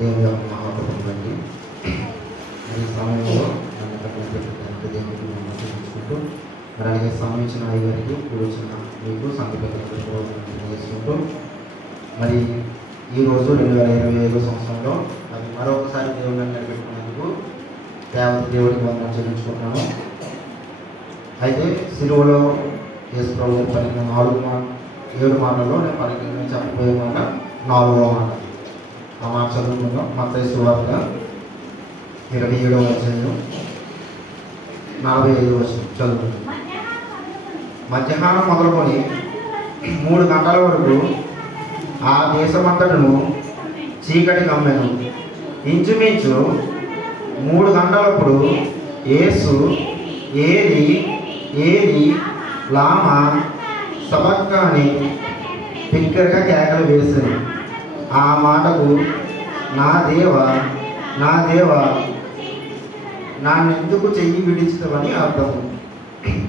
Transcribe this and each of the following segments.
దేవుని యొక్క మహాప్రభుని బట్టి ఈ సమయంలో నన్ను పెట్టడానికి దేవునికి చూసుకుంటూ మరి అలాగే సమయం ఇచ్చిన అయ్యగారికి కూర్చున్న మీకు సంఘటనలు చేసుకుంటూ మరి ఈరోజు 2025 సంవత్సరంలో మరి మరొకసారి దేవుని నిలబెట్టుకునేందుకు దేవుడికి వందనం చెల్లించుకుంటున్నాను. అయితే సిలువలో యేసు ప్రభువు పలికిన 7 మాటల్లో నేను పలికిన చెప్పబోయే మాట 4వ మాట. ఆ మాట చదువుకుందాం. మత్తయి సువార్త 27వ అధ్యాయం 45వ వచనం చదువుకుందాం. మధ్యాహ్నం మొదలుకొని 3 గంటల వరకు ఆ దేశమంతటను చీకటి కమ్మెను. ఇంచుమించు 3 గంటలప్పుడు యేసు ఏలి ఏలి లామా సబక్తాని బిగ్గరగా కేకలు వేసింది. ఆ మాటకు నా దేవా నాన్నెందుకు చెయ్యి విడిచితవని అర్థం.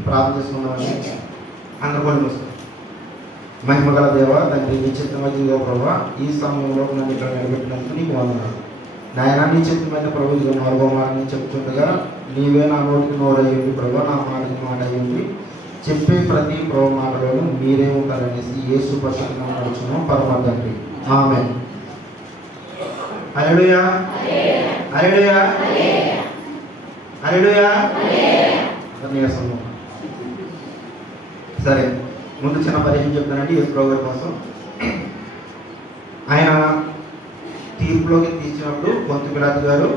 ప్రార్థన చేసుకున్నామని అందరూ కూడా చూస్తాం. మహిమగల దేవ తండ్రి నీ చిత్తమైన ప్రభావ ఈ సమయంలో నన్ను ఇక్కడ నిలబెట్టినందుకు నీకు వందనాలు నాయన. నీ చిత్తమైన ప్రభు 4వ మాటని చెప్తుండగా నీవే నా నోటికి నోరయ్యండి ప్రభావ, నా మాటకి మాట అయ్యండి. చెప్పే ప్రతి ప్రభు మాటలోనూ మీరే ఉంటారనేసి యేసు పరిశుద్ధంగా నడుచున్నాం పరమ తండ్రి. ఆమేన్. హల్లెలూయా హల్లెలూయా హల్లెలూయా. సరే, ముందు చిన్న పరిచయం చెప్తానండి యేసు ప్రభు గారి కోసం. ఆయన తీర్పులోకి తీర్చినప్పుడు పొంతు పిలాతు గారు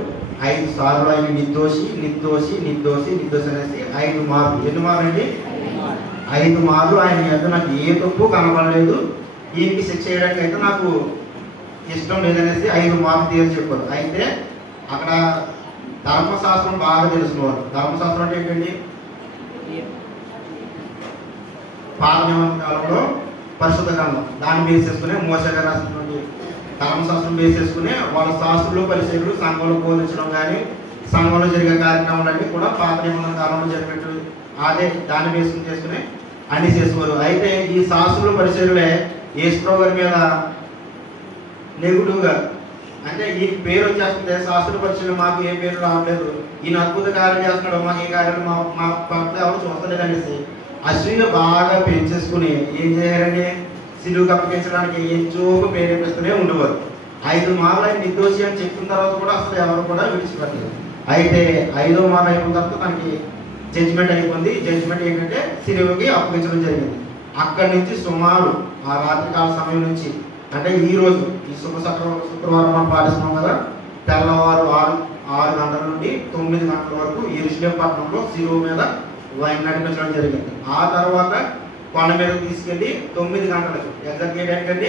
5 సార్లు ఆయన నిర్దోషి అనేసి 5 మార్లు. ఎన్ని మార్లు అండి? 5 మార్లు ఆయన మీద నాకు ఏ తప్పు కనబడలేదు, ఈయనకి శిక్ష చేయడానికి అయితే నాకు ఇష్టం లేదనేసి 5 మార్లు తీర్చి చెప్పారు. అయితే అక్కడ ధర్మశాస్త్రం బాగా తెలుసుకున్నారు. ధర్మశాస్త్రం అంటే ఏంటండి? పాత నియమ కాలంలో పరిశుద్ధ గ్రంథం దాన్ని బేస్ చేసుకుని మోసే గారు రాసినటువంటి ధర్మశాస్త్రం బేస్ చేసుకుని వాళ్ళ శాస్త్రులు పరిశీలు సంఘంలో బోధించడం కానీ సంఘంలో జరిగే కార్యక్రమాలన్నీ కూడా పాత నిబంధన కాలంలో జరిగినట్టు అదే దాన్ని బేస్ చేసుకుని అన్ని చేసుకోరు. అయితే ఈ శాస్త్రులు పరిశీలే యేసు ప్రభు గారి మీద నెగిటివ్గా, అంటే ఈ పేరు వచ్చేస్తుంది శాస్త్రుల పరిశీలన మాకు ఏ పేరు రావట్లేదు, ఈయన అద్భుత కార్యం చేస్తున్నాడు, మాకు ఏ కార్యాలు మా పట్ల ఎవరు చూస్తలేదు అనేసి అశ్విని బాగా పెంచేసుకుని ఏం చేయాలండి? సిలువుకు అప్పగించడానికి ఎంచోపు ప్రేరేపిస్తూనే ఉండేవారు. 5 మార్లు ఆయన నిర్దోషి అని చెప్పిన తర్వాత కూడా అసలు ఎవరు కూడా విడిచిపెట్టలేదు. అయితే 5వ మాట అయిపోయిన తర్వాత తనకి జడ్జిమెంట్ అయిపోయింది. జడ్జిమెంట్ ఏంటంటే సిలువుకి అప్పగించడం జరిగింది. అక్కడి నుంచి సుమారు ఆ రాత్రికాల సమయం నుంచి, అంటే ఈ రోజు ఈ శుక్రవారం మనం పాటిస్తున్నాం కదా, తెల్లవారు 6 గంటల నుండి 9 గంటల వరకు యెరూషలేము పట్టణంలో సిలువ మీద ఆయన నడిపించడం జరిగింది. ఆ తర్వాత కొండ మీద తీసుకెళ్ళి 9 గంటలకు ఎగ్జాక్ట్ ఏంటంటే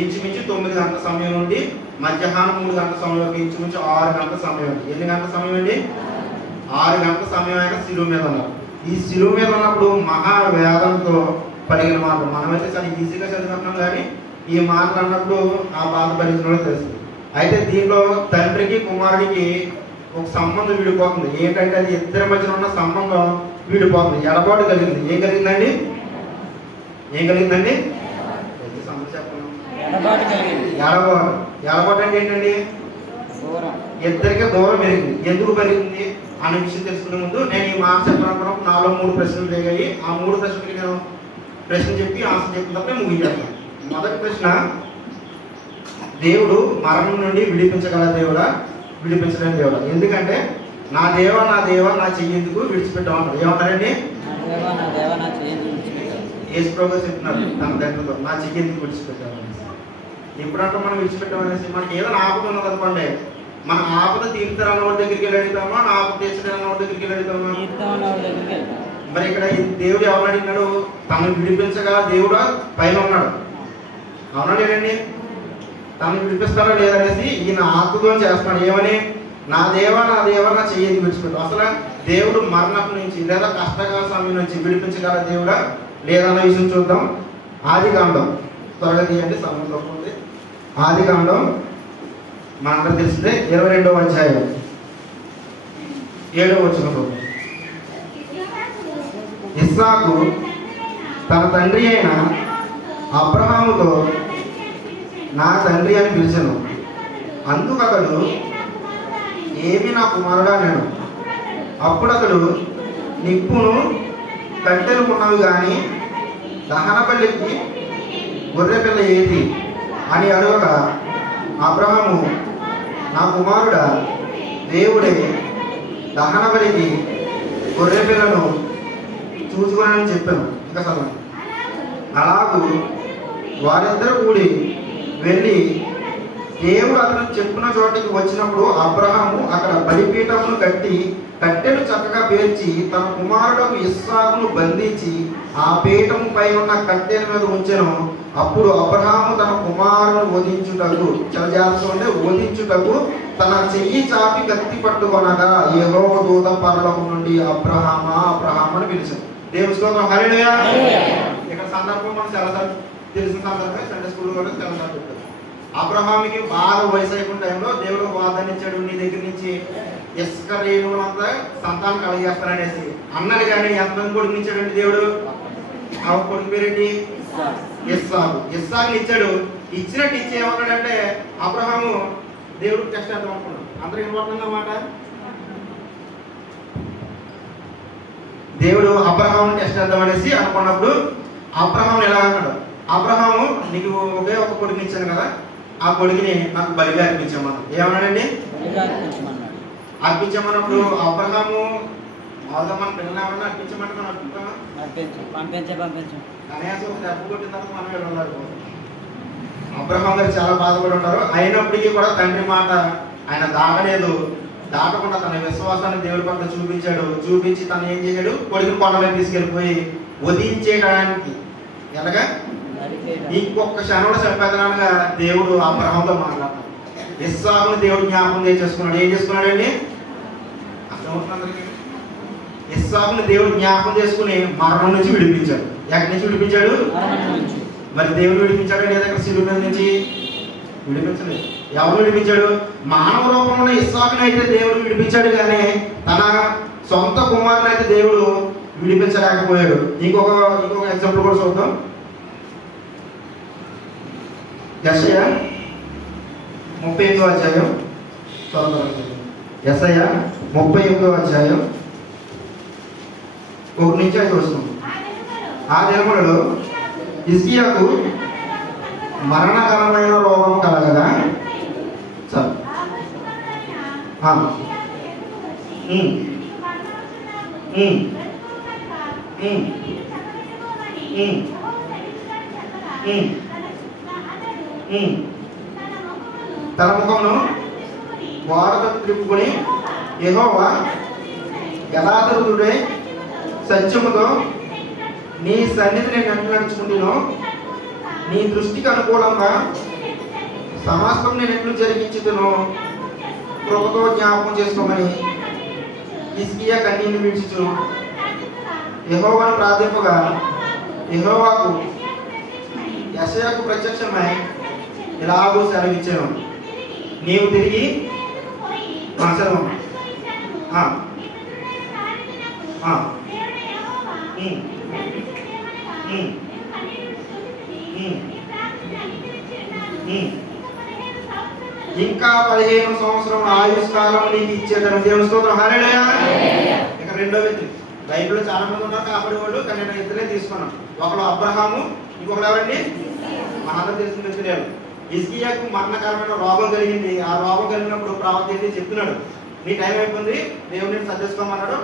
ఇంచుమించు 9 గంటల సమయం నుండి మధ్యాహ్నం 3 గంటల సమయంలోకి ఇంచుమించు 6 గంటల సమయం. ఎన్ని గంటల సమయం అండి? 6 గంటల సమయం అయినా సిలువ మీద ఉన్నారు. ఈ సిలువ మీద ఉన్నప్పుడు మహావేదంతో పలికిన మాటలు మనమైతే చాలా ఈజీగా చదువుకుంటున్నాం, కానీ ఈ మాటలు అన్నప్పుడు ఆ బాధ భరించడం తెలుస్తుంది. అయితే దీంట్లో తండ్రికి కుమారుడికి ఒక సంబంధం విడిపోతుంది. ఏంటంటే అది ఇద్దరి మధ్యన ఉన్న సంబంధం విడిపోతుంది. ఎడబాటు కలిగింది. ఏం కలిగిందండి? ఎడబాటు అంటే ఏంటండి? ఇద్దరికి దూరం పెరిగింది. ఎందుకు పెరిగింది అనే విషయం తెలుసుకునే ముందు నేను ఈ మాట చెప్పాలనుకున్నప్పుడు నాలో 3 ప్రశ్నలు దిగాయి. ఆ 3 ప్రశ్నలకి నేను ప్రశ్న చెప్పి ఆన్సర్ చెప్పినప్పుడే ముగించేస్తాను. మొదటి ప్రశ్న, దేవుడు మరణం నుండి విడిపించగల దేవుడా, విడిపించలేని దేవుడా? ఎందుకంటే నా దేవా నా చెయ్యేందుకు విడిచిపెట్టామన్నాడు. ఏమన్నారండి? యేసు ప్రభువు చెప్తున్నారు తన తండ్రితో, నా చెయ్యేందుకు విడిచిపెట్టామని. ఎప్పుడంటే మనం విడిచిపెట్టామనేసి మనకి ఏదైనా ఆపద ఉన్నది అనుకోండి, మన ఆపద తీర్థరాల వాడి దగ్గరికి వెళ్ళి అడుగుతామా, నా ఆపద తీర్చడానికి వాడి దగ్గరికి వెళ్ళి అడుగుతామా? మరి ఇక్కడ దేవుడు ఎవరు అడిగినాడు? తనను విడిపించగల దేవుడా పైన ఉన్నాడు. అవునా లేదండి? తనను విడిపిస్తాడో లేదనేసి ఈయన ఆత్మతో చేస్తున్నాడు. ఏమని? నా దేవా నా చెయ్యేది విడిచిపెట్టు. అసలు దేవుడు మరణం నుంచి లేదా కష్టకాల సమయం నుంచి విడిపించగల దేవుడా లేదన్న విషయం చూద్దాం. ఆదికాండం త్వరగా తీయండి, సమయం తక్కువ ఉంది. ఆదికాండం మనందరూ తెలిసిందే 22వ అధ్యాయం 7వ వచనంలో ఇస్సాకు తన తండ్రి అయిన అబ్రహాముతో నా తండ్రి అని పిలిచెను. అందుకు అతడు ఏమి నా కుమారుడా నేను. అప్పుడు అతడు నిప్పును కట్టెలు ఉన్నవి కానీ దహన బలికి గొర్రె పిల్ల ఏది అని అడగగా అబ్రహాము నా కుమారుడా దేవుడే దహన బలికి గొర్రె పిల్లను చూసుకున్నానని చెప్పాను. ఇంకా సరే అలాగూ వారిద్దరూ కూడి వెళ్ళి దేవుడు అతను చెప్పిన చోటికి వచ్చినప్పుడు అబ్రహాము అక్కడ బలిపీఠమును కట్టి కట్టెలు చక్కగా పేర్చి తన కుమారుడు ఇస్సాకును బంధించి ఆ పీఠము పై ఉన్న కట్టెల మీద ఉంచెను. అప్పుడు అబ్రహాము తన కుమారుని వధించుటకు చాలా జాగ్రత్తగా ఉంటే వధించుటకు తన చెయ్యి చాపి కత్తి పట్టుకొనగా యెహోవా దూత పరలోకం నుండి అబ్రహామా అబ్రహాం అని పిలిచాడు. దేవుని స్తోత్రం. హల్లెలూయా. ఇక్కడ సందర్భం మనం చాలాసార్లు తెలిసిన సందర్భం సండే స్కూల్ కూడా చాలాసార్లు చెప్తారు. అబ్రహాంకి బాగా వయసు అయిన టైంలో దేవుడు వాగ్దానం ఇచ్చాడు, నీ దగ్గర నుంచి ఇసుక రేణువులంతా సంతానం కలిగేస్తాననేసి అన్నాడు. కానీ ఎంతమంది కొడుకుని ఇచ్చాడండి దేవుడు? ఆ కొడుకు పేరేంటి? ఇస్సాకు. ఇస్సాకుని ఇచ్చాడు. ఇచ్చినట్టు ఇచ్చి ఏమన్నాడంటే అబ్రహాము దేవుడు టెస్ట్ చేద్దాం అనుకున్నాడు. అందరికి వినపడుతుంది అన్నమాట. దేవుడు అబ్రహాము టెస్ట్ చేద్దాం అనేసి అనుకున్నప్పుడు అబ్రహాము ఎలా అన్నాడు? అబ్రహాము నీకు ఒకే ఒక కొడుకుని ఇచ్చాను కదా, ఆ కొడుకుని నాకు బలిగా అర్పించమన్నాడు. ఏమన్నాడండి? అర్పించమన్నప్పుడు అబ్రహాము మామూలుగా మన పిల్లలు ఎవరన్నా అర్పించమంటే మనం అర్పిస్తామా? కనీసం ఒక దెబ్బ కొట్టిన తర్వాత మనం వెళ్ళాలి. అబ్రహాం గారు చాలా బాధపడి ఉంటారు. అయినప్పటికీ కూడా తండ్రి మాట ఆయన దాటలేదు. దాటకుండా తన విశ్వాసాన్ని దేవుడి పట్ల చూపించాడు. చూపించి తను ఏం చేశాడు? కొడుకుని కొండలో తీసుకెళ్ళిపోయి వధించేయడానికి ఎలాగా ఇంకొక క్షణంలో చంపేదనగా దేవుడు అబ్రహాంతో మాట్లాడుతున్నాడు. ఇస్సాకుని దేవుడు జ్ఞాపకం చేసుకున్నాడు. ఏం చేసుకున్నాడండి? అర్థమవుతుంది. ఇస్సాకుని దేవుడు జ్ఞాపకం చేసుకుని మరణం నుంచి విడిపించాడు. ఎక్కడి నుంచి విడిపించాడు? మరి దేవుడు విడిపించాడు లేదా? ఇక్కడ శిలువ మీద నుంచి విడిపించలేదు. ఎవరు విడిపించాడు? మానవ రూపంలో ఉన్న ఇస్సాకుని అయితే దేవుడు విడిపించాడు, కానీ తన సొంత కుమారుని అయితే దేవుడు విడిపించలేకపోయాడు. ఇంకొక ఎగ్జాంపుల్ కూడా చూద్దాం. యెషయా 38వ అధ్యాయం. యెషయా 38వ అధ్యాయం 1 నుంచి 5 వస్తుంది. ఆ దినములలో హిజ్కియాకు మరణకరమైన రోగం కలగగా తన ముఖమును వాడతో త్రిప్పుకొని యెహోవా యథార్థుడే సత్యముతో నీ సన్నిధి నేను నడుచుకుంటున్నాను, నీ దృష్టికి అనుకూలంగా సమస్తం నేను ఎట్లు జరిగించుతును కృపతో జ్ఞాపకం చేసుకోమని హిజ్కియా కన్నీళ్లు విడిచుచు యెహోవాను ప్రార్థింపగా యెహోవాకు యెషయాకు ప్రత్యక్షమై ఇలాగూ సెలవిచ్చాను, నీవు తిరిగి ఇంకా 15 సంవత్సరం ఆయుష్కాలం నీకు ఇచ్చేదను. దేవుని స్తోత్రం. హల్లెలూయా. ఇక రెండో వ్యక్తి బైబిల్లో చాలా మంది ఉన్నారు కాబట్టి వాళ్ళు, కానీ నేను ఇద్దరే తీసుకున్నాను. ఒకరు అబ్రహాము, ఇంకొకరు ఎవరండి? మనందరూ తెలిసిన వ్యక్తులు. హిజ్కియాకు మరణకరమైన రోగం కలిగింది. ఆ రోగం కలిగినప్పుడు ప్రవక్త ఏంటి చెప్తున్నాడు, నీ టైం అయిపోయింది, దేవుడిని సర్దేసుకోమన్నాడు,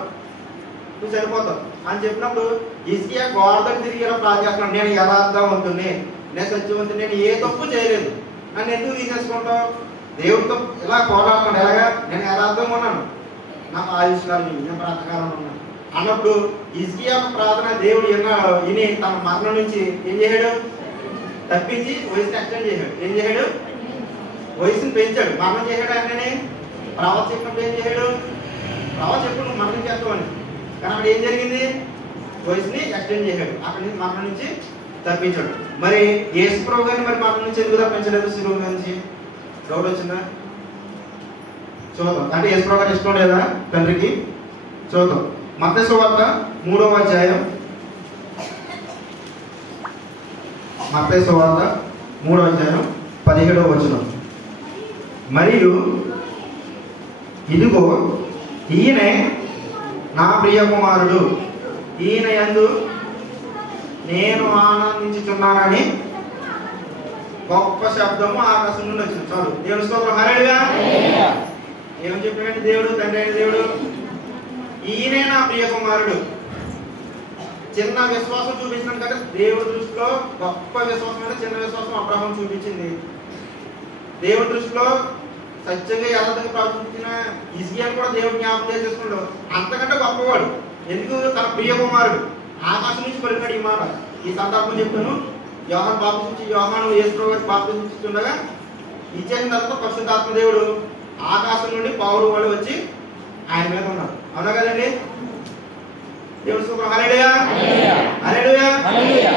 నువ్వు చనిపోతావు అని చెప్పినప్పుడు హిజ్కియా గోడకు తిరిగి ఇలా ప్రార్థిస్తున్నాడు, నేను యథార్థవంతుని, నేను సత్యవంతుని, నేను ఏ తప్పు చేయలేదు, నన్ను ఎందుకు తీసేసుకుంటావు? దేవుడితో ఇలా పోరాడుతున్నాడు. ఎలాగా? నేను యథార్థంగా ఉన్నాను, నాకు ఆయుష్కాలం నేను బ్రతకాలం ఉన్నాను అన్నప్పుడు హిజ్కియా ప్రార్థన దేవుడు విని తన మరణం నుంచి ఏం చేశాడు? తప్పించి వయసుని ఎక్స్టెండ్ చేశాడు. ఏం చేశాడు? వయసుని పెంచాడు. మరణం చేశాడు. ఆయననే ప్రవక్త చెప్పినప్పుడు ఏం చేశాడు? ప్రవక్త చెప్పు నువ్వు మరణం చేస్తావని, కానీ అక్కడ ఏం జరిగింది? వయసుని ఎక్స్టెండ్ చేశాడు. అక్కడి నుంచి మరణం నుంచి తప్పించాడు. మరి యేసు ప్రభు గారిని మరి మరణం నుంచి ఎందుకు తప్పించలేదు? శిలువ నుంచి డౌట్ వచ్చిందా? చూద్దాం. అంటే యేసు ప్రభు గారు ఇష్టం లేదా తండ్రికి? చూద్దాం. మత్తయి సువార్త 3వ అధ్యాయం. మత్తయి సువార్త 3వ అధ్యాయం 17వ వచనం. మరియు ఇదిగో ఈయనే నా ప్రియ కుమారుడు, ఈయన యందు నేను ఆనందించుచున్నానని గొప్ప శబ్దము ఆకాశం నుండి వచ్చింది. చాలు, దేవుని స్తోత్రం. హల్లెలూయా. ఏమని చెప్పినట్టు దేవుడు, తండ్రి అయిన దేవుడు, ఈయనే నా ప్రియ కుమారుడు. చిన్న విశ్వాసం చూపించినాం కదా, దేవుడి దృష్టిలో గొప్ప విశ్వాసం అంటే చిన్న విశ్వాసం అబ్రహాం చూపించింది. దేవుడి దృష్టిలో సత్యంగా యథార్థంగా ప్రవర్తించిన హిజ్కియాను కూడా దేవుడు జ్ఞాపకం చేసేసుకున్నాడు. అంతకంటే గొప్పవాడు. ఎందుకు? తన ప్రియ కుమారుడు. ఆకాశం నుంచి పలికాడు ఈ మాట. ఈ సందర్భం చెప్తాను. యోహాను బాప్తిసం యోహాను యేసు గారికి బాప్తిసం ఇస్తుండగా ఇచ్చేసిన తర్వాత పరిశుద్ధాత్మ దేవుడు ఆకాశం నుండి పౌరు వాళ్ళు వచ్చి ఆయన మీద ఉన్నారు. అవునా కదండి? దేవుడు స్తోత్రం. హల్లెలూయా. హల్లెలూయా.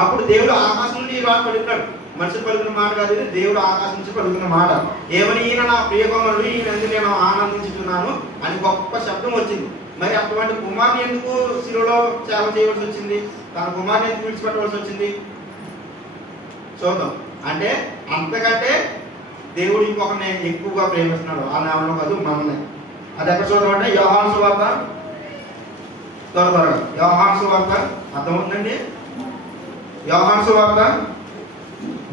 అప్పుడు దేవుడు ఆకాశం నుండి ఈ మాట పలుకుతాడు. మనిషి పలుకున్న మాట కాదు, దేవుడు ఆకాశం నుంచి పలుకున్న మాట. ఏమని? ఈయన నా ప్రియ కుమారుడు, ఈయన నేను ఆనందించుతున్నాను అని గొప్ప శబ్దం వచ్చింది. మరి అటువంటి కుమారుని ఎందుకు శిలువలో సేవ చేయవలసి వచ్చింది? తన కుమారుని ఎందుకు విడిచిపెట్టవలసి వచ్చింది? చూద్దాం. అంటే అంతకంటే దేవుడు ఇంకొకరిని ఎక్కువగా ప్రేమిస్తున్నాడు. ఆ నామంలో కాదు, మనల్ని. అది ఎక్కడ చూద్దాం అంటే యోహాను సువార్త, త్వరగా యోహాను సువార్త అర్థమవుతుందండి. యోహాను సువార్త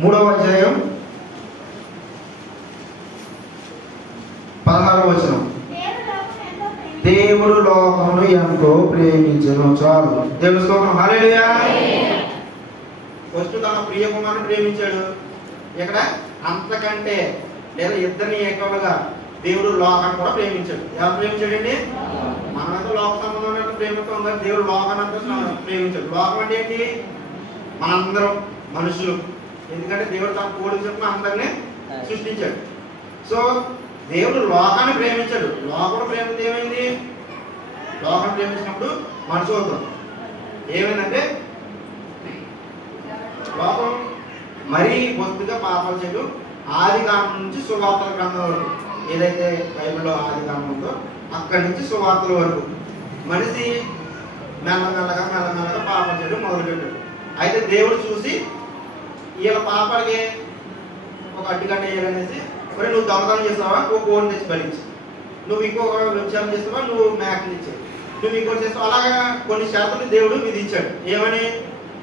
3వ అధ్యాయం 16వ వచనం. దేవుడు లోకమును ఎంతో ప్రేమించెను. చాలు, దేవుని స్తోత్రం. హల్లెలూయా. ఫస్ట్ తన ప్రియ కుమారుని ప్రేమించాడు. ఇక్కడ అంతకంటే లేదా ఇద్దరిని ఏకముగా దేవుడు లోకాన్ని కూడా ప్రేమించాడు. ఎవరు ప్రేమించాడండి? మనమైతే లోక సంబంధమైన ప్రేమతో ఉందని దేవుడు లోకాన్ని అంతా ప్రేమించాడు. లోకం అంటే ఏంటి? మనందరం మనుషులు. ఎందుకంటే దేవుడు తన పోలిక చొప్పున అందరినీ సృష్టించాడు. సో దేవుడు లోకాన్ని ప్రేమించాడు. లోకం ప్రేమతో ఏమైంది? లోకాన్ని ప్రేమించినప్పుడు మనుషులు అవుతాం. ఏమైందంటే లోకం మరీ బొత్తుగా పాపాలు చేయడం. ఆది కాండం నుంచి సువార్తల గ్రంథం వరకు, ఏదైతే బైబిల్లో ఆది కాండం ఉందో అక్కడి నుంచి సువార్తల వరకు మనిషి మెల్లమెల్లగా పాపం చేయడం మొదలుపెట్టాడు. అయితే దేవుడు చూసి వీళ్ళ పాపాలకి ఒక అడ్డుగడ్డ వేయాలనేసి, మరి నువ్వు దొంగతనం చేస్తావా, ఒక కోడిని తెచ్చి బలించి, నువ్వు ఇంకొక వ్యభిచారం చేస్తావా, నువ్వు మేకని ఇచ్చావు, నువ్వు ఇంకోటి చేస్తావు. అలాగా కొన్ని షరతులు దేవుడు విధించాడు. ఏమని?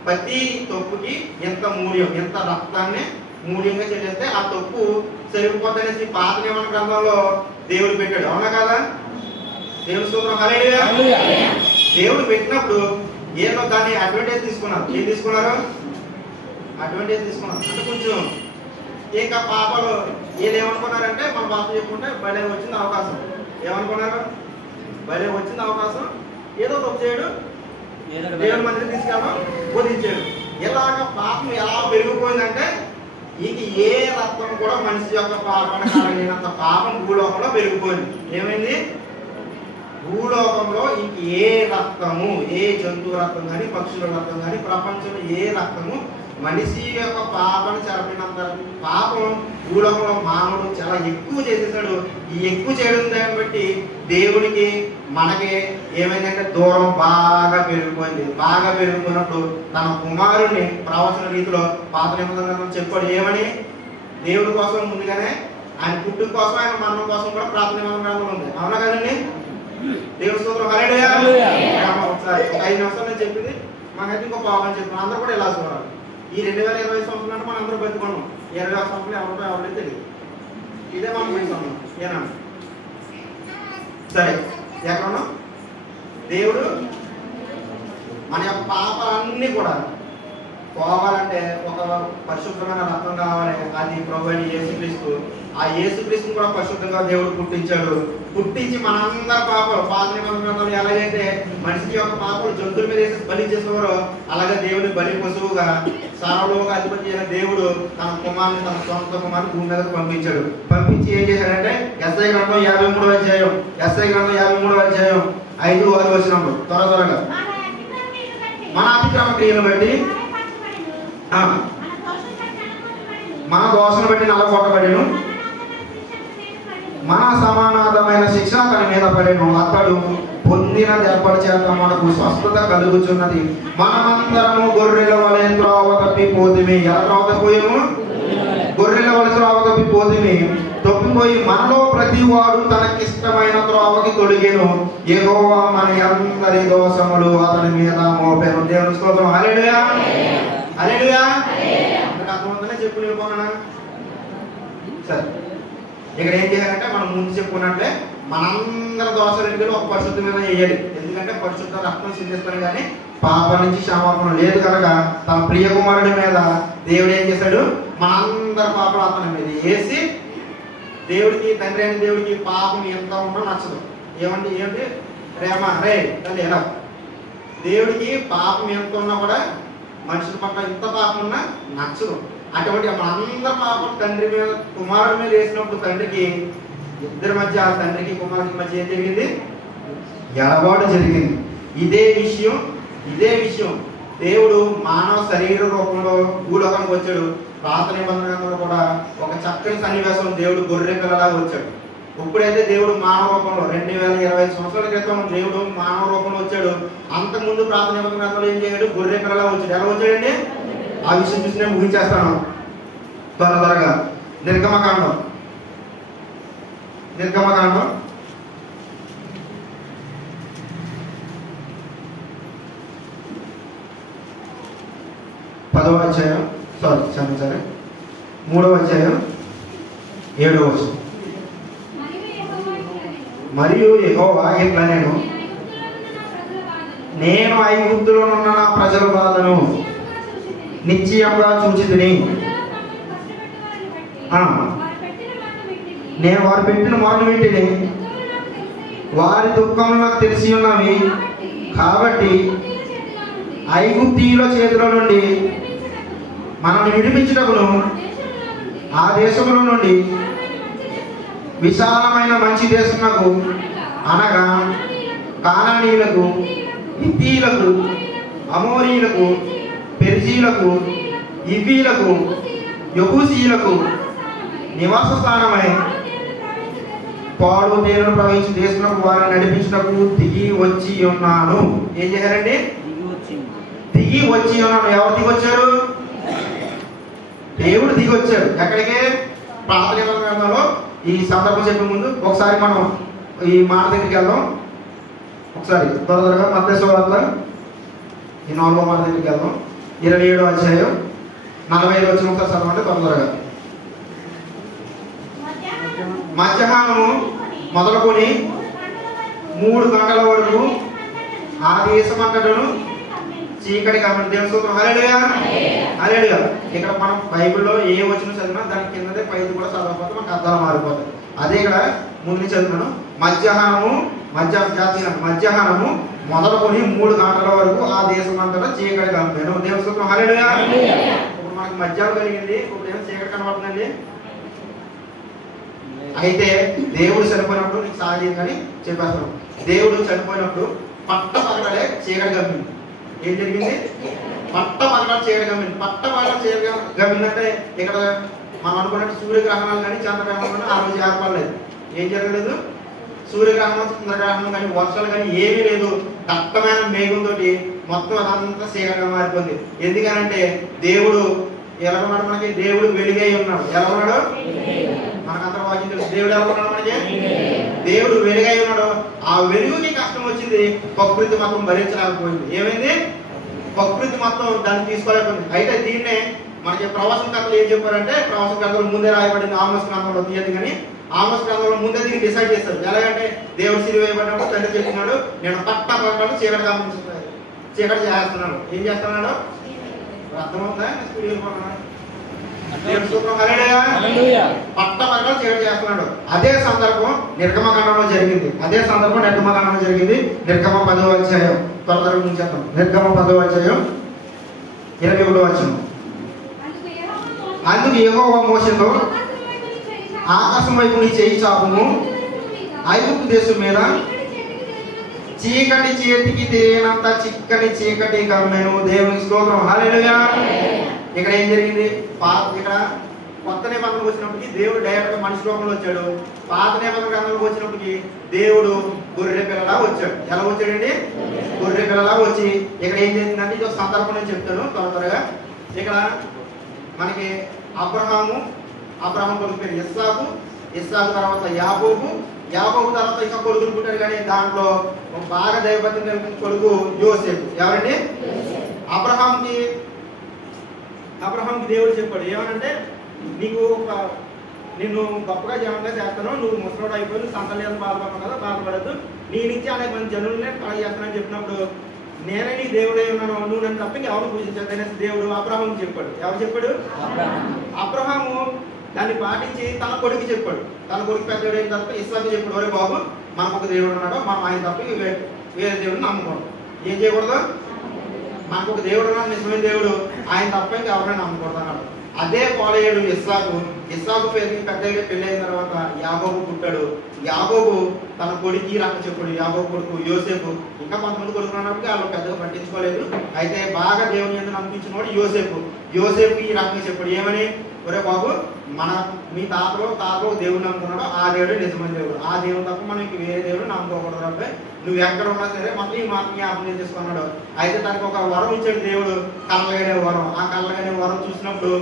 ప్రతి తప్పుకి ఎంత మూల్యం, ఎంత రక్తాన్ని మూల్యంగా చెల్లిస్తే ఆ తప్పు సరిపోద్దనేసి పాత నియమ గ్రంథంలో దేవుడు పెట్టాడు. అవునా కదా? దేవుని స్తోత్రం. హల్లెలూయా. దేవుడు పెట్టినప్పుడు ఏదో దాన్ని అడ్వాంటేజ్ తీసుకున్నారు. ఏం తీసుకున్నారు? అడ్వాంటేజ్ తీసుకున్నారు. అంటే కొంచెం ఇంకా పాపలు ఏదేమనుకున్నారంటే మన బాధ చెప్పుకుంటే భలే వచ్చింది అవకాశం. ఏమనుకున్నారు? భలే వచ్చింది అవకాశం, ఏదో తప్పు చేయడు, దేవుని మందిరం తీసుకెళ్ళడం, బోధించాడు. ఇలాగ పాపం ఎలా పెరిగిపోయిందంటే ఇక ఏ రక్తం కూడా మనిషి యొక్క పాపం కలగలేనంత పాపం భూలోకంలో పెరిగిపోయింది. ఏమైంది? భూలోకంలో ఇంక ఏ రక్తము, ఏ జంతువు రక్తం కానీ, పక్షుల రక్తం కానీ, ప్రపంచంలో ఏ రక్తము మనిషి యొక్క పాపను చెరపినంత పాపం భూలోకంలో మానవుడు చాలా ఎక్కువ చేసేసాడు. ఈ ఎక్కువ చేయడం దాన్ని బట్టి దేవుడికి మనకి ఏమైందంటే దూరం బాగా పెరిగిపోయింది. బాగా పెరిగిపోయినప్పుడు తన కుమారుడిని ప్రవచన రీతిలో పాత నిబంధనలు చెప్పాడు. ఏమని? దేవుడి కోసం ముందుగానే ఆయన పుట్టుక కోసం, ఆయన మరణం కోసం కూడా ప్రాత నిబంధనలు ఉంది. అవునా కదండి? దేవుడి స్తోత్రం. హల్లెలూయా. ఒకసారి ఒక 5 నిమిషాలు నేను చెప్పింది మాకైతే ఇంకో పాపని చెప్పాను. అందరూ కూడా ఇలా చూడాలి. ఈ 2020 సంవత్సరాలు అంటే మనం అందరూ బతుకున్నాం. 20 సంవత్సరాలు ఎవరితో తెలియదు. ఇదే మనం బతుకున్నాం. ఏనా? సరే, ఎక్కడ ఉన్నాం? దేవుడు మన యొక్క పాపాలన్నీ కూడా పోవాలంటే ఒక పరిశుభ్రమైన రక్తం కావాలి. అది ప్రభువైన యేసుక్రీస్తు. ఆ యేసుక్రీస్తుని కూడా పరిశుద్ధంగా దేవుడు పుట్టించాడు. పుట్టించి మనందరి పాపాలు పాత నిబంధనలు ఎలాగైతే మనిషి యొక్క పాపాలు జంతువుల మీద వేసి బలి చేసేవారో అలాగే దేవుని బలి పశువుగా సర్వలోక అధిపతి అయిన దేవుడు తన కుమారుని, తన సొంత కుమారుని భూమి మీదకు పంపించాడు. పంపించి ఏం చేశాడంటే యెషయా గ్రంథం 53వ అధ్యాయం, యెషయా గ్రంథం 53వ అధ్యాయం 5-6 వచనంలో త్వరగా మన అతిక్రమ క్రియను బట్టి మన దోషను బట్టి నల్లగొట్టబడెను, మన సమానార్థమైన శిక్ష తన మీద పడెను. అతడు పొందిన దెబ్బల చేత మనకు స్వస్థత కలుగుచున్నది. మనమందరము గొర్రెల వలె త్రోవ తప్పిపోతిమి. ఎలా త్రోవ తప్పిపోయాము? గొర్రెల వలె త్రోవ తప్పిపోతిమి. తప్పిపోయి మనలో ప్రతి వాడు తనకిష్టమైన త్రోవకి తొడిగెను. యెహోవా మన అందరి దోషములు అతని మీద మోపెను. దేవుని స్తోత్రం. హల్లెలూయా హల్లెలూయా. అర్థమవుతుందనే చెప్పు నిలుపుకున్నా. సరే, ఇక్కడ ఏం చేయాలంటే మనం ముందు చెప్పుకున్నట్లే మనందరి దోషాలు ఒక పరిశుద్ధ మీద వేయాలి. ఎందుకంటే పరిశుద్ధ రక్తం సిద్ధిస్తాను కానీ పాప నుంచి క్షమాపణ లేదు కనుక తన ప్రియ కుమారుడి మీద దేవుడు ఏం చేశాడు? మనందరి పాపలు అతని మీద వేసి, దేవుడికి తండ్రి అయిన దేవుడికి పాపం ఎంత ఉన్నా నచ్చదు. ఏమిటి రేమ రే తల్లి ఎలా దేవుడికి పాపం ఎంత ఉన్నా కూడా మనుషుల పట్ల ఇంత పాపం ఉన్నా నచ్చదు. అటువంటి మనందరి పాపం తండ్రి మీద కుమారుడి మీద వేసినప్పుడు తండ్రికి ఇద్దరి మధ్య, ఆ తండ్రికి కుమారుడికి మధ్య ఏం జరిగింది? ఎడబాటు జరిగింది. ఇదే విషయం దేవుడు మానవ శరీర రూపంలో భూలోకానికి వచ్చాడు. పాత నిబంధనలో కూడా ఒక చక్కని సన్నివేశం, దేవుడు గొర్రె పిల్లలా వచ్చాడు. ఇప్పుడైతే దేవుడు మానవ రూపంలో 2025 సంవత్సరాల క్రితం దేవుడు మానవ రూపంలో వచ్చాడు. అంతకుముందు పాత నిబంధనలో ఏం చేశాడు? గొర్రె పిల్లలా వచ్చాడు. ఎలా వచ్చాడండి? ఆ విషయం చూసి నేను ముగించేస్తాను త్వరగా. నిర్గమకాండం 10వ అధ్యాయం, క్షమించాలి, 3వ అధ్యాయం 7వ వచనం. మరియు యెహోవా ఇట్లా నేను ఐగుప్తులో ఉన్న నా ప్రజల బాధను నిశ్చయంగా చూచితిని. నేను వారు పెట్టిన మొరలు వింటిని, వారి దుఃఖం నాకు తెలిసి ఉన్నవి. కాబట్టి ఐగుప్తీయుల చేతుల నుండి మనల్ని విడిపించుటకును ఆ దేశముల నుండి విశాలమైన మంచి దేశమునకు, అనగా కానానీయులకు, హిత్తీయులకు, అమోరీయులకు, పెరిజీయులకు, ఇవ్వీయులకు, యెబూసీయులకు నివాస స్థానమై పాడు తేనెలు ప్రవహించి దేశమునకు వారిని నడిపించుటకు దిగి వచ్చి ఉన్నాను. ఏం చేశారండి? దిగి వచ్చి ఉన్నాను. ఎవరు దిగి వచ్చారు? దేవుడు దిగి వచ్చాడు. ఎక్కడికి? పాత నిబంధనలో ఈ సందర్భం చెప్పే ముందు ఒకసారి మనం ఈ మాట దగ్గరికి వెళ్దాం. ఒకసారి త్వరగా మత్తయి సువార్త ఈ 4వ మాట దగ్గరికి వెళ్దాం. 27వ అధ్యాయం 45 వచనం ఒకసారి చదవండి త్వరగా. మధ్యాహ్నము మొదలుకొని 3 గంటల వరకు ఆ దేశమంతటను చీకటి కాబట్టి. దేవుని స్తోత్రం. హల్లెలూయా హల్లెలూయా. ఇక్కడ మనం బైబిల్లో ఏ వచనం చదివినా దాని కిందదే పైది కూడా చదవకపోతే మనకు అర్థాలు మారిపోతాయి. అదే ఇక్కడ ముందు చదివినాను. మధ్యాహ్నము మొదలుకొని 3 గంటల వరకు ఆ దేశమంతటా చీకటి కమ్మాను. దేవుని స్తోత్రం. హల్లెలూయా. ఇప్పుడు మనకు మధ్యాహ్నం కలిగింది, ఇప్పుడు ఏమో చీకటి కనబడుతుందండి. అయితే దేవుడు చనిపోయినప్పుడు నీకు సాధ్యం కానీ చెప్పేస్తాను. దేవుడు చనిపోయినప్పుడు పట్ట పగలే చీకటి గమ్మింది. ఏం జరిగింది? పట్ట పగల చీకటి గమ్మింది. పట్ట పగల చీకటి గమ్మిందంటే ఇక్కడ మనం అనుకున్నట్టు సూర్యగ్రహణాలు కానీ చంద్రగ్రహణం కానీ ఆ రోజు ఏర్పడలేదు. ఏం జరగలేదు? సూర్యగ్రహణం, చంద్రగ్రహణం కానీ వర్షాలు కానీ ఏమీ లేదు. దట్టమైన మేఘంతో మొత్తం అదంతా చీకటిగా మారిపోయింది. ఎందుకనంటే దేవుడు ఎలా ఉన్నాడు? మనకి దేవుడు వెలుగై ఉన్నాడు. ఎలా ఉన్నాడు? మనకంతా వాక్యం తెలుసు. దేవుడు ఎలా ఉన్నాడు? మనకి దేవుడు వెలుగై ఉన్నాడు. ఆ వెలుగుకి కష్టం వచ్చింది, ప్రకృతి మొత్తం భరించలేకపోయింది. ఏమైంది? ప్రకృతి మొత్తం దాన్ని తీసుకోలేకపోయింది. అయితే దీన్నే మనకి ప్రవాసం కథలు ఏం చెప్పారంటే, ప్రవాసం కథలు ముందే రాయబడింది ఆమోస్ గ్రంథంలో తీయదు కానీ ఆమోస్ గ్రంథంలో ముందే దీన్ని డిసైడ్ చేస్తారు. ఎలాగంటే దేవుడు సిలువ వేయబడినప్పుడు తండ్రి చెప్తున్నాడు, నేను పట్ట పగలు చీకటి గమనిస్తున్నాడు, చీకటి చేస్తున్నాడు. ఏం చేస్తున్నాడు? అర్థమవుతుందా? పట్ట పగలు చీకటి చేస్తున్నాడు. అదే సందర్భం నిర్గమకాండంలో జరిగింది. నిర్గమ 10వ అధ్యాయం త్వరగా ముంచేద్దాం. నిర్గమ 10వ అధ్యాయం 21వ వచనం. అందుకు యెహోవా మోషేతో, ఆకాశం వైపు నీ చేయి చాపుము, ఐగుప్తు దేశం మీద చీకటి చేతికి తెలియనంత చిక్కని చీకటి కమ్మెను. దేవునికి స్తోత్రం. హల్లెలూయా. ఇక్కడ ఏం జరిగింది? ఇక్కడ కొత్త నిబంధనకు వచ్చినప్పటికీ దేవుడు డైరెక్ట్ గా మనిషి రూపంలో వచ్చాడు. పాత నిబంధన గ్రంథంలోకి వచ్చినప్పటికీ దేవుడు గొర్రె పిల్లలా వచ్చాడు. ఎలా వచ్చాడండి? గొర్రె పిల్లలా వచ్చి ఇక్కడ ఏం జరిగిందంటే ఇది ఒక సందర్భం నేను చెప్తాను త్వరగా. ఇక్కడ మనకి అబ్రహాము కొడుకు పేరు ఇస్సాకు, ఇస్సాకు తర్వాత యాకోబు తర్వాత ఇంకా కొడుకులు పుట్టారు. కానీ దాంట్లో బాగా దైవభక్తి కలిగిన కొడుకు యోసేపు. ఎవరండి? అబ్రహాంకి దేవుడు చెప్పాడు ఏమనంటే, నీకు నిన్ను గొప్పగా జనంగా చేస్తాను, నువ్వు ముసలోడు అయిపోయి సంతానం బాధపడతావు కదా, బాధపడద్దు, నీ నుంచి అనేక మంది జనులనే కలగజేస్తానని చెప్పినప్పుడు, నేనే నీ దేవుడే ఉన్నాను, నువ్వు నన్ను తప్ప ఎవరు పూజించలేదని దేవుడు అబ్రహాం చెప్పాడు. ఎవరు చెప్పాడు? అబ్రహాము దాన్ని పాటించి తన కొడుకు చెప్పాడు. తన కొడుకు పెద్దోడు అయిన తప్ప ఇస్సాకు చెప్పాడు, ఒరే బాబు మనకు ఒక దేవుడు ఉన్నాడు, మనం ఆయన తప్ప వేరే దేవుడిని నమ్ముకోవడం. ఏం చేయకూడదు? మనకు ఒక దేవుడు ఉన్నాడు, నిజమైన దేవుడు, ఆయన తప్ప ఇంకా ఎవరైనా నమ్ముకూడదు అన్నాడు. అదే పోలయ్యాడు ఇస్సాకు పెద్ద పెళ్ళి అయిన తర్వాత యాకోబు పుట్టాడు. యాకోబు తన కొడుకు రక్క చెప్పాడు. యాకోబు కొడుకు యోసేపు. ఇంకా కొంతమంది కొడుకులు ఉన్నప్పటికీ వాళ్ళు పెద్దగా పట్టించుకోలేదు. అయితే బాగా దేవుని ఎందుకు నమ్మించిన వాడు యోసేపు ఈ రకంగా చెప్పాడు ఏమని, ఒరే బాబు మీ తాతలో దేవుడు నమ్ముకున్నాడు, ఆ దేవుడే నిజమైన దేవుడు, ఆ దేవుడు తప్ప మనం ఇంక వేరే దేవుడు నమ్ముకోకూడదు అబ్బాయి, నువ్వు ఎక్కడ ఉన్నా సరే మాత్రం ఈ మాట జ్ఞాపకం చేసుకున్నాడు. అయితే తనకు ఒక వరం ఇచ్చాడు దేవుడు, కళ్ళగనే వరం. ఆ కళ్ళగనే వరం చూసినప్పుడు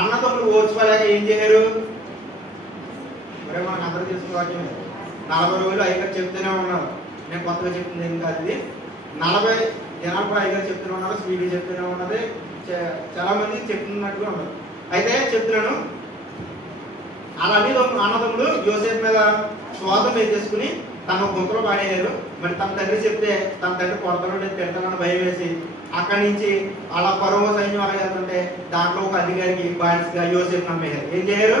అన్నదమ్ములు ఓర్చుకోలేక ఏం చేయరు? ఒరే మనకు అందరూ తెలుసుకోవాలి, 40 రోజులు అయ్యగారు చెప్తూనే ఉన్నారు. నేను కొత్తగా చెప్తుంది ఏం కాదు, ఇది 40 దినాలు కూడా అయ్యగారు చెప్తూనే ఉన్నారు, స్వీటీ చెప్తూనే ఉన్నది, చాలా మంది చెప్తున్నట్టుగా ఉన్నారు. అయితే చెప్తున్నాను, అలా అన్నదమ్ములు యోసేపు మీద స్వార్థం వేసేసుకుని తన గుంతలో పాడేయారు. మరి తన తండ్రి చెప్తే తన తండ్రి కొడతాడో లేదు పెడతానని భయం వేసి అక్కడి నుంచి అలా పరవ సైన్యం అలా వెళ్తుంటే దాంట్లో ఒక అధికారికి బానిసగా యోసేపు నమ్మేశారు. ఏం చేయరు?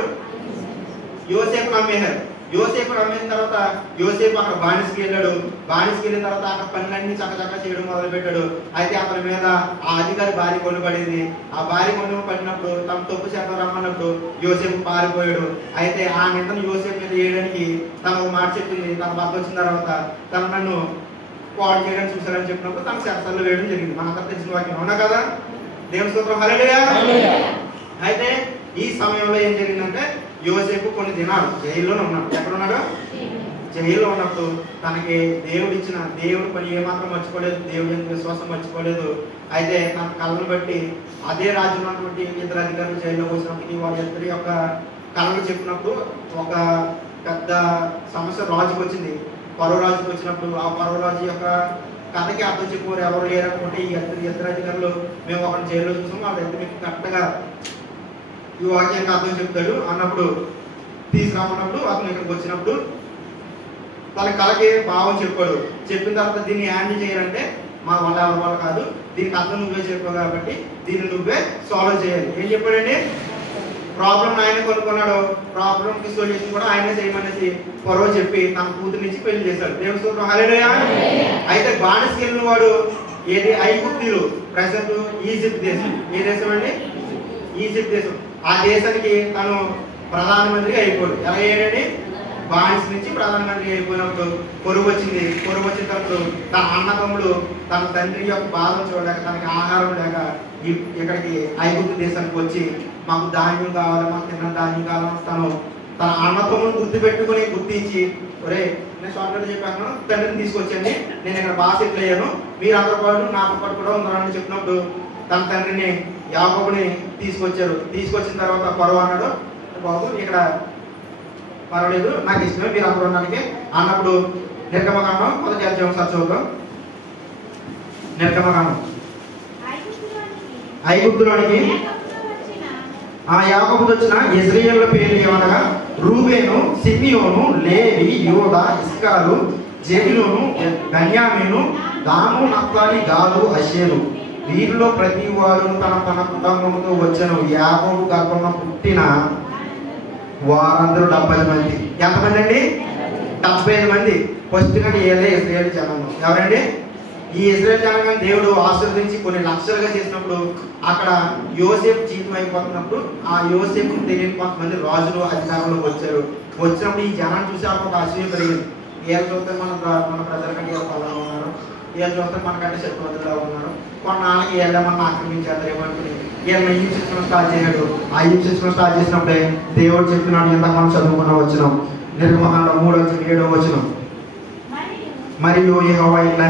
యోసేపు నమ్మేశారు. యోసేపు నమ్మిన తర్వాత యోసేపు అక్కడ బానిసకి వెళ్ళాడు. బానిసకి వెళ్ళిన తర్వాత అక్కడ పనులన్నీ చక్కచక్క చేయడం మొదలు పెట్టాడు. అయితే అతని మీద ఆ అధికారి భార్య కొను పడింది. ఆ భార్య కొను పడినప్పుడు తమ తప్పు చేత రమ్మన్నప్పుడు యోసేపు పారిపోయాడు. అయితే ఆ నిందను యోసేపు మీద వేయడానికి తను మాట చెప్పింది. తన భర్త వచ్చిన తర్వాత తను నన్ను పాడు చేయడానికి చూశాడని చెప్పినప్పుడు తన శస్త్రాలు వేయడం జరిగింది. మనందరూ తెలిసిన వాక్యం, అవునా కదా? దేవుని స్తోత్రం, హల్లెలూయా. అయితే ఈ సమయంలో ఏం జరిగిందంటే యోసేపు కొన్ని దినాలు జైల్లోనే ఉన్నాడు. ఎక్కడ ఉన్నాడు? జైల్లో ఉన్నప్పుడు తనకి దేవుడు పని ఏమాత్రం మర్చిపోలేదు, దేవుడి విశ్వాసం మర్చిపోలేదు. అయితే తన కళ్ళను బట్టి అదే రాజ్యంలో ఉన్నటువంటి ఇద్దరు అధికారులు జైల్లో వచ్చినప్పటికీ వాళ్ళిద్దరి యొక్క కళలు చెప్పినప్పుడు ఒక పెద్ద సమస్య రాజుకు వచ్చింది. పరో రాజుకు వచ్చినప్పుడు ఆ పరో రాజు యొక్క కథకి అర్థం చెప్పారు. ఎవరు లేరనుకుంటే ఈ ఇద్దరు అధికారులు మేము ఒక జైల్లో చూసాము, వాళ్ళ ఇద్దరు మీకు కరెక్ట్గా ఈ వాక్యానికి అర్థం చెప్తాడు అన్నప్పుడు తీసుకురామన్నప్పుడు అతను ఇక్కడికి వచ్చినప్పుడు తన కళకి భావం చెప్పాడు. చెప్పిన తర్వాత దీన్ని హ్యాండిల్ చేయాలంటే మా వాళ్ళ కాదు, దీనికి అర్థం నువ్వే చెప్పావు కాబట్టి దీన్ని నువ్వే సాల్వ్ చేయాలి. ఏం చెప్పాడండి? ప్రాబ్లం ఆయన కొనుక్కున్నాడు, ప్రాబ్లంకి సొల్యూషన్ కూడా ఆయనే చేయమనేసి పొరవ చెప్పి తన కూతురు నుంచి పెళ్లి చేశాడు. దేవుని స్తోత్రం, హల్లెలూయా. అయితే బానిసకి వెళ్ళిన వాడు ఏది? ఐగుప్తీయులు, ప్రజెంట్ ఈజిప్ట్ దేశం. ఏ దేశం అండి? ఈజిప్ట్ దేశం. ఆ దేశానికి తను ప్రధానమంత్రిగా అయిపోయాడు. ఎలా అయ్యాడండి? బానిస నుంచి ప్రధానమంత్రి అయిపోయినప్పుడు కొరువు వచ్చింది. కొరువు వచ్చినప్పుడు తన అన్నదమ్ముడు తన తండ్రి యొక్క బాధను చూడలేక, తనకి ఆహారం లేక ఇక్కడికి ఐగుప్తు దేశానికి వచ్చి మాకు ధాన్యం కావాలి, మాకు తిన్న ధాన్యం కావాలని తన అన్నదమ్మును గుర్తించి, ఒరే నేను షార్ట్కట్ చెప్పాను, తండ్రిని తీసుకొచ్చండి, నేను ఇక్కడ బాగా సెటిల్ అయ్యాను, మీరు అందరూ పాటు నాతో పాటు కూడా ఉన్నారని చెప్పినప్పుడు తన తండ్రిని యాకోబుని తీసుకొచ్చారు. తీసుకొచ్చిన తర్వాత పరవ అన్నాడు, బాబు ఇక్కడ పర్వాలేదు, నాకు ఇష్టమే, మీరు అందరూ ఉండడానికి అన్నప్పుడు నిర్గమకాండం 1వ అధ్యాయం చదువుతాం. నిర్గమకాండం ఐగుప్తులోనికి ఆ యాకోబుతో వచ్చిన ఇశ్రాయేలు పేర్లు ఏమనగా రూబేను, సిమియోను, లేవి, యూదా, ఇస్కారు, జెబులూను, బెన్యామీను, దాను, నఫ్తాలి, గాదు, అషేరు. వీరిలో ప్రతి వాడు తన కుటుంబంతో వచ్చాను. యాకోబు గర్భంలో పుట్టిన వారందరూ 70 మంది. ఎంతమంది అండి? 75 మంది. ఫస్ట్ కంటే ఇశ్రాయేలు జనాంగం. ఎవరండి? ఈ ఇశ్రాయేలు జనాంగాన్ని దేవుడు ఆశీర్వదించి కొన్ని లక్షలుగా చేసినప్పుడు అక్కడ యోసేపు జీవితం అయిపోతున్నప్పుడు ఆ యోసేపు తెలియని కొంతమంది రాజులు అధికారులు వచ్చారు. వచ్చినప్పుడు ఈ జనాన్ని చూసి ఒక అసూయ పెరిగింది. ఏళ్ళు చూస్తే మన ప్రజల కంటే ఎలా ఉన్నారు, ఏళ్ళు చూస్తే మనకంటే శత్రువులుగా ఉన్నారు, కొన్నాళ్ళకి ఏళ్ళమన్నా ఆక్రమించారు ఏమనుకుని ఏమైనా హింసించడం స్టార్ట్ చేశాడు. ఆ హింసించడం స్టార్ట్ చేసినప్పుడే దేవుడు చెప్పినాడు, ఎంత మనం చదువుకున్న వచ్చినాం, నిర్గమకాండం 3:7 వచనం. మరియు యెహోవా ఇట్లా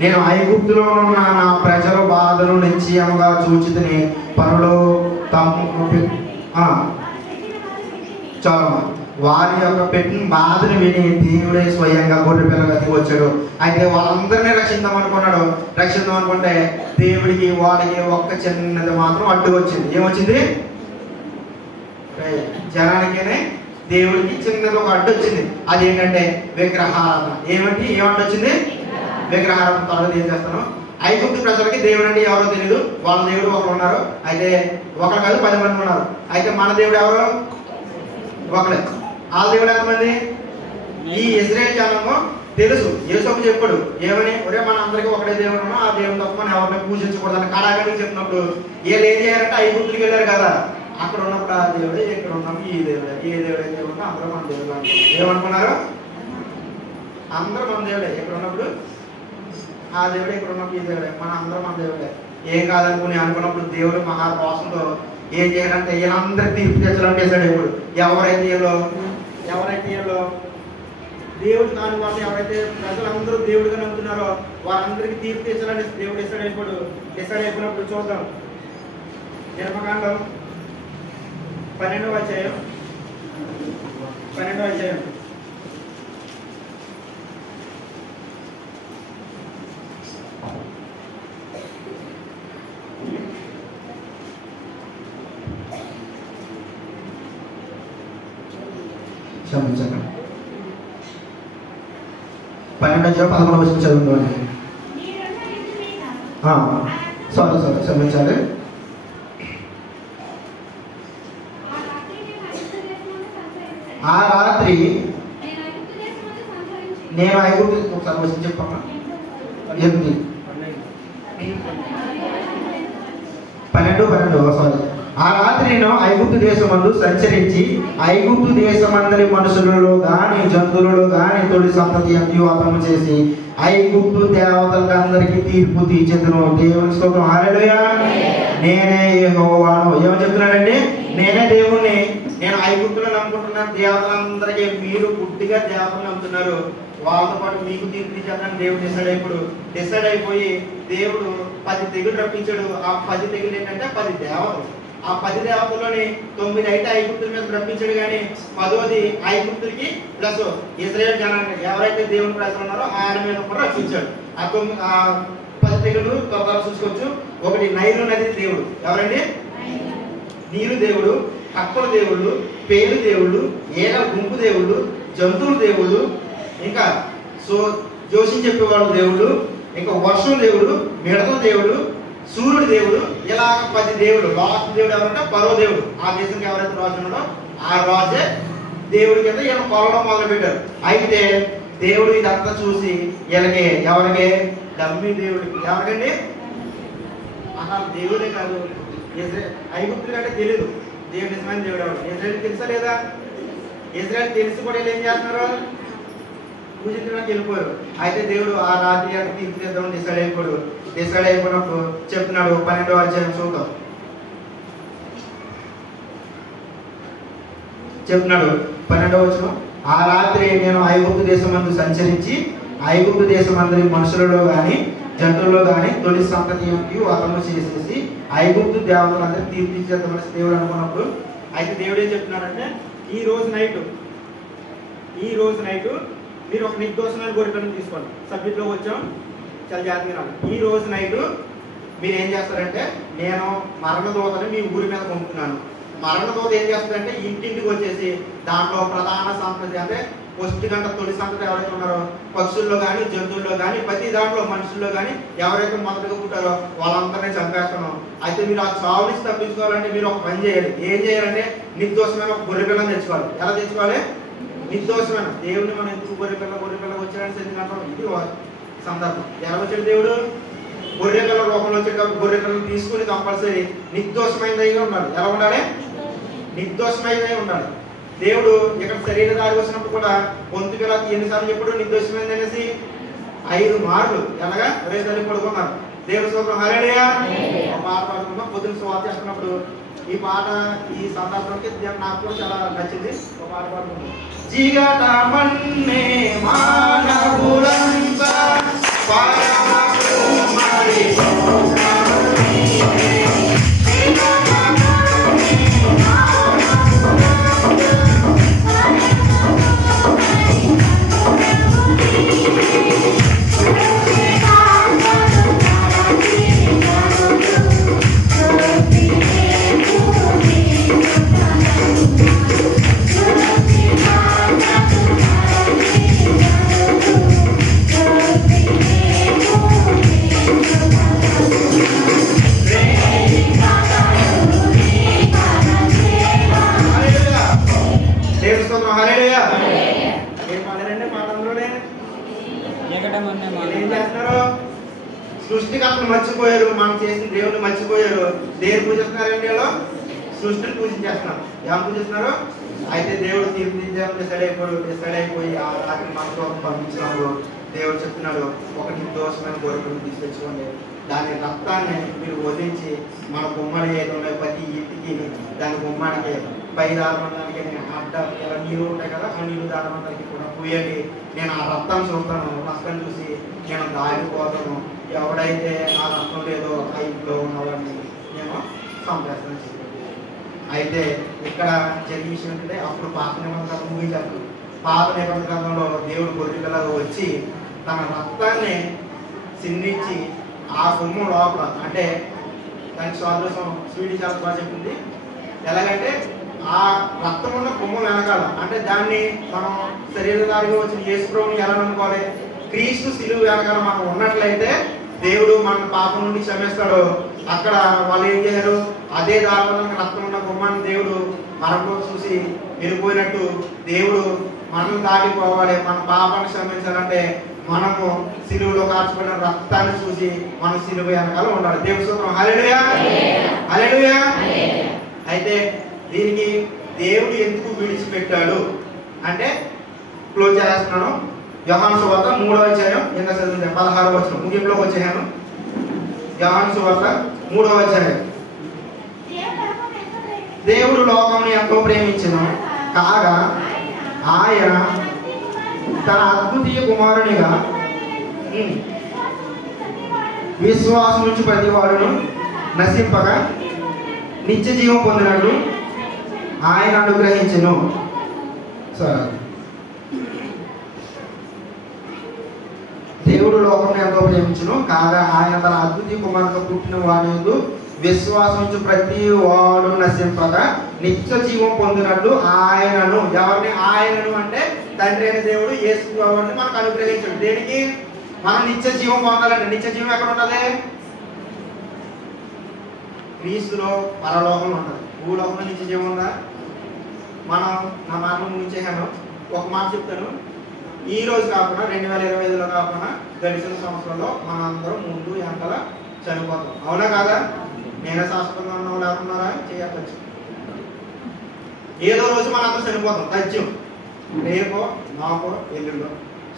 నేను ఐగుప్తులో ఉన్న నా ప్రజల బాధను నిశ్చయముగా చూచితిని, పనులు చాలా వారి యొక్క పెట్టిన బాధను విని దేవుడే స్వయంగా గొర్రె పిల్లగా దిగి వచ్చాడు. అయితే వాళ్ళందరినీ రక్షిద్దాం అనుకుంటే దేవుడికి వాళ్ళకి ఒక్క చిన్నది మాత్రం అడ్డు వచ్చింది. ఏమొచ్చింది? జనానికేనే దేవుడికి చిన్నది ఒక అడ్డు వచ్చింది. అదేంటంటే విగ్రహారాధన. ఏమంటే వచ్చింది? విగ్రహారాధన. తర్వాత ఏం చేస్తాను, ఐగుప్తు ప్రజలకి దేవుడు అంటే ఎవరో తెలియదు. వాళ్ళ దేవుడు ఒకరు ఉన్నారు. అయితే ఒకరు కాదు 10 మంది ఉన్నారు. అయితే మన దేవుడు ఎవరు? ఒకడే. వాళ్ళ దేవుడు ఎంతమంది? ఈ ఇజ్రాయేల్ జనాంగం తెలుసు. యేసోపు చెప్పాడు ఏమని, ఒరే మన అందరికీ ఒకటే దేవుడు ఉన్నాం, ఆ దేవుడు తప్ప మనం ఎవరిని పూజించకూడదని కడాగడికి చెప్పినప్పుడు వీళ్ళు ఏం చేయాలంటే ఐగుప్తుకి వెళ్ళారు కదా, అక్కడ ఉన్నప్పుడు ఆ దేవుడే, ఇక్కడ ఉన్నాం ఈ దేవుడే, ఏ దేవుడే దేవుడు అందరూ మన దేవుడు ఏమనుకున్నారు? అందరూ మన దేవుడే. ఇక్కడ ఉన్నప్పుడు ఆ దేవుడే, ఇక్కడ ఉన్నప్పుడు ఈ దేవుడే, మన అందరూ మన దేవుడే. ఏం కాదనుకుని అనుకున్నప్పుడు దేవుడు మహారోషంతో ఏం చేయాలంటే వీళ్ళందరూ తీర్పు తెచ్చాలంటే వేసాడు. ఇప్పుడు ఎవరైతే దేవుడు కాని వాళ్ళు, ఎవరైతే ప్రజలందరూ దేవుడిగా నమ్ముతున్నారో వారందరికీ తీర్పు తెచ్చాలంటే దేవుడు డిసైడ్ అయిపోయినప్పుడు చూద్దాం. నిర్మకాండం 12వ అధ్యాయం. క్షమించండి, 12వ చదువుకోండి. సారీ క్షమించాలి. ఆ రాత్రి నేను ఐగుప్తు, ఒకసారి వచ్చి చెప్పమ్మా. 12 సారీ. ఆ రాత్రి నేను ఐగుప్తు దేశమందు సంచరించి ఐగుప్తు దేశమందరి మనుషులలో గాని జంతువులలో గాని తొలి సంతతి అంత్యవాతము చేసి ఐగుప్తు దేవతలకు అందరికీ తీర్పు తీర్చెదను. దేవుని స్తోత్రం. హల్లెలూయా. నేనే యెహోవాను. ఏమని చెప్తున్నాడండి? నేనే దేవుణ్ణి. నేను ఐగుప్తులో నమ్ముకుంటున్నాను దేవతలందరికీ. మీరు గుడ్డిగా దేవతలు నమ్ముతున్నారు, వాళ్ళతో పాటు మీకు తీర్పు తీర్చేద్దాన్ని దేవుడు డిసైడ్ అయిపోయి దేవుడు 10 తెగులు రప్పించాడు. ఆ 10 తెగులు ఏంటంటే 10 దేవతలు. ఆ 10 దేవతల్లోని 9 అయితే ఐగుప్తుల మీద రప్పించాడు, కానీ 10వది ఐగుప్తులకి ప్లస్ ఇజ్రాయేల్ జనాన్ని ఎవరైతే దేవుని ప్రజలు ఉన్నారో ఆయన మీద కూడా రక్షించాడు. ఆ 10 తెగులు త్వరగా చూసుకోవచ్చు. ఒకటి నైలు నది దేవుడు. ఎవరండి? నీరు దేవుడు, కప్పల దేవుళ్ళు, పేరు దేవుళ్ళు, ఏల గుంపు దేవుళ్ళు, జంతువుల దేవుళ్ళు, ఇంకా జోషి చెప్పేవాడు దేవుడు, ఇంకా వర్షం దేవుడు, మిడత దేవుడు, సూర్యుడు దేవుడు, ఇలా 10 దేవుడు. లాస్ట్ దేవుడు ఎవరంటే పరో దేవుడు. ఆ దేశానికి ఎవరైతే రాజు ఉన్నాడో ఆ రాజే దేవుడి కింద ఈయన కొలవడం మొదలు పెట్టారు. అయితే దేవుడు ఇదంతా చూసి ఎవరికి డమ్మి దేవుడికి, ఎవరికండి అసలు దేవుడే కాదు, ఐగుప్తులు కంటే తెలియదు దేవుడు నిజమైన దేవుడు ఎవరు. ఇజ్రాయేల్ తెలుసా లేదా? ఇజ్రాయేల్ తెలిసి కూడా ఏం చేస్తున్నారు? పూజించడానికి వెళ్ళిపోయారు. అయితే దేవుడు ఆ రాత్రి తీర్పు చేద్దామని డిసైడ్ అయిపోయినప్పుడు చెప్తున్నాడు. 12వ అధ్యాయం చూద్దాం. చెప్తున్నాడు 12వ వచనం. ఆ రాత్రి నేను ఐగుప్తు దేశమందు సంచరించి ఐగుప్తు దేశమందరి మనుషులలో గాని జంతువుల్లో గాని తొలి సంతతి వాతము చేసేసి ఐగుప్తు దేవతలందరూ తీర్పు తీర్చేద్దామని దేవుడు అనుకున్నప్పుడు, అయితే దేవుడు ఏం చెప్తున్నాడంటే ఈ రోజు నైట్ మీరు ఒక నిర్దోషమైన గొర్రెలను తీసుకోండి. సబ్జెక్ట్లోకి వచ్చాం, చాలా జాగ్రత్తగా. ఈ రోజు నైట్ మీరు ఏం చేస్తారంటే నేను మరణదూతని మీ ఊరి మీద పంపుతున్నాను. మరణదూత ఏం చేస్తారంటే ఇంటింటికి వచ్చేసి దాంట్లో ప్రధాన సంతతి అంటే పొష్టిగంట తొలి సంతతి ఎవరైతే ఉన్నారో పక్షుల్లో కానీ జంతువుల్లో కానీ ప్రతి దాంట్లో మనుషుల్లో కానీ ఎవరైతే మొదటిగా పుట్టారో వాళ్ళందరినీ చంపేస్తున్నాం. అయితే మీరు ఆ చావు నుంచి తప్పించుకోవాలంటే మీరు ఒక పని చేయాలి. ఏం చేయాలంటే నిర్దోషమైన ఒక గొర్రె పిల్లని తెచ్చుకోవాలి. ఎలా తెచ్చుకోవాలి? నిర్దోషమైన. దేవుడిని మనం ఎందుకు గొర్రె పిల్ల వచ్చాడని ఎందుకంటాం? ఇది సందర్భం. ఎలా వచ్చాడు దేవుడు? గొర్రె పిల్ల రూపంలో వచ్చాడు కాబట్టి గొర్రె పిల్లలు తీసుకుని కంపల్సరీ నిర్దోషమైనదై ఉండాలి. ఎలా ఉండాలి? నిర్దోషమైనదై ఉండాలి. దేవుడు ఇక్కడ శరీర దారి వచ్చినప్పుడు కూడా పొంతు పిల్లకి ఎన్నిసార్లు చెప్పాడు నిర్దోషమైంది అనేసి? 5 మార్లు. ఎలాగా? రేతల్లి పడుకున్నారు. దేవుడు స్తోత్రం. హల్లెలూయా. పాట పాడుకున్నాం. పొద్దున్న సువార్త చేస్తున్నప్పుడు ఈ పాట ఈ సందర్భానికి నాకు కూడా చాలా నచ్చింది. ఒక పాట పాడుకున్నాం. జిగటమన్నే మానవులంతా పరమకుమారి చేసిన దేవుడిని మర్చిపోయారు. దేని పూజిస్తున్నారండి వాళ్ళు? సృష్టిని పూజించేస్తున్నారు. ఏం పూజిస్తున్నారు? అయితే దేవుడు తీర్పు డిసైడ్ అయిపోయి ఆ రాత్రి మనతో పంపించినప్పుడు దేవుడు చెప్తున్నాడు, ఒక నిర్దోషమైన గొర్రెలను తీసుకొచ్చుకోండి, దాని రక్తాన్ని మీరు వదిలించి మన గుమ్మడి ఏదో ఉన్నాయి ప్రతి ఇంటికి దాని గుమ్మానికి పై దారమందానికి అడ్డ ఇలా నీళ్ళు ఉంటాయి కదా, ఆ నీళ్ళు దారమందానికి కూడా పూయండి. నేను ఆ రక్తం చూస్తాను, రక్తం చూసి నేను దాడిపోతాను. ఎవడైతే ఆ రక్తం లేదో ఆ ఇంట్లో ఉన్నవాడిని నేను సంపేస్తాను చెప్పాను. అయితే ఇక్కడ జరిగే విషయం ఏంటంటే అప్పుడు పాత నిబంధన ముగించారు. పాత నిబంధనలో దేవుడు గొర్రెపిల్లగా వచ్చి తన రక్తాన్ని సిందించి ఆ కుమ్మం లోపల, అంటే దానికి సాదృశ్యం స్వీడి చాలా బాగా చెప్పింది. ఎలాగంటే ఆ రక్తం ఉన్న కుమ్మం వెనకాల, అంటే దాన్ని మనం శరీరధారిగా వచ్చిన యేసుప్రభువుని ఎలా నమ్ముకోవాలి? క్రీస్తు శిలువ వెనకాల మనం ఉన్నట్లయితే దేవుడు మన పాపం నుండి క్షమిస్తాడు. అక్కడ వాళ్ళు ఏం చేశారు? అదే దారుణంగా రక్తం ఉన్న కుమ్మాన్ని దేవుడు మరణంలో చూసి వెళ్ళిపోయినట్టు దేవుడు మనం దాటిపోవాలి. మన పాపాన్ని క్షమించాలంటే మనము సిలువలో కార్చుకున్న రక్తాన్ని చూసి మనం సిలువ వెనకాల ఉండాలి. దేవుని స్తోత్రం. హల్లెలూయా, హల్లెలూయా. అయితే దీనికి దేవుడు ఎందుకు విడిచిపెట్టాడు అంటే క్లోజ్ చేస్తున్నాను. యోహాను సువార్త 3వ అధ్యాయం ఎంత చదివింది? 16వ వచనం ముగింపులోకి వచ్చేసాను. యోహాను సువార్త 3వ అధ్యాయం. దేవుడు లోకమును ఎంతో ప్రేమించెను కాగా ఆయన తన అద్భుతీయ కుమారునిగా విశ్వాసం నుంచి ప్రతి వాడును నశింపగా నిత్య జీవం పొందినట్లు ఆయన అనుగ్రహించెను. సరే, దేవుడు లోకమును ఎంతో ప్రేమించును కాగా ఆయన తన అద్భుతీయ కుమారునిగా పుట్టిన వాడి యందు విశ్వాసం నుంచి ప్రతి వాడు నశింపగా నిత్య జీవం పొందినట్లు ఆయనను, ఎవరిని? ఆయనను అంటే తండ్రి అయిన దేవుడు యేసు ప్రభువుని మనకు అనుగ్రహించాడు. దేనికి? మనం నిత్య జీవం పొందాలంటే నిత్య జీవం ఎక్కడ ఉంటుంది? క్రీస్తులో పరలోకంలో ఉంటుంది. భూలోకంలో నిత్య జీవం ఉందా? మనం నా మాట ముగించేసాను. ఒక మాట చెప్తాను. ఈ రోజు కాకుండా 2025లో కాకుండా గడిచిన సంవత్సరంలో మనందరం ముందు వెనకాల చనిపోతాం. అవునా కాదా? నేనే శాశ్వతంగా ఉన్న వాళ్ళు ఎవరున్నారా? చేయవచ్చు. ఏదో రోజు మనందరం చనిపోతాం. తథ్యం. రేపో మాకో ఎల్లుండో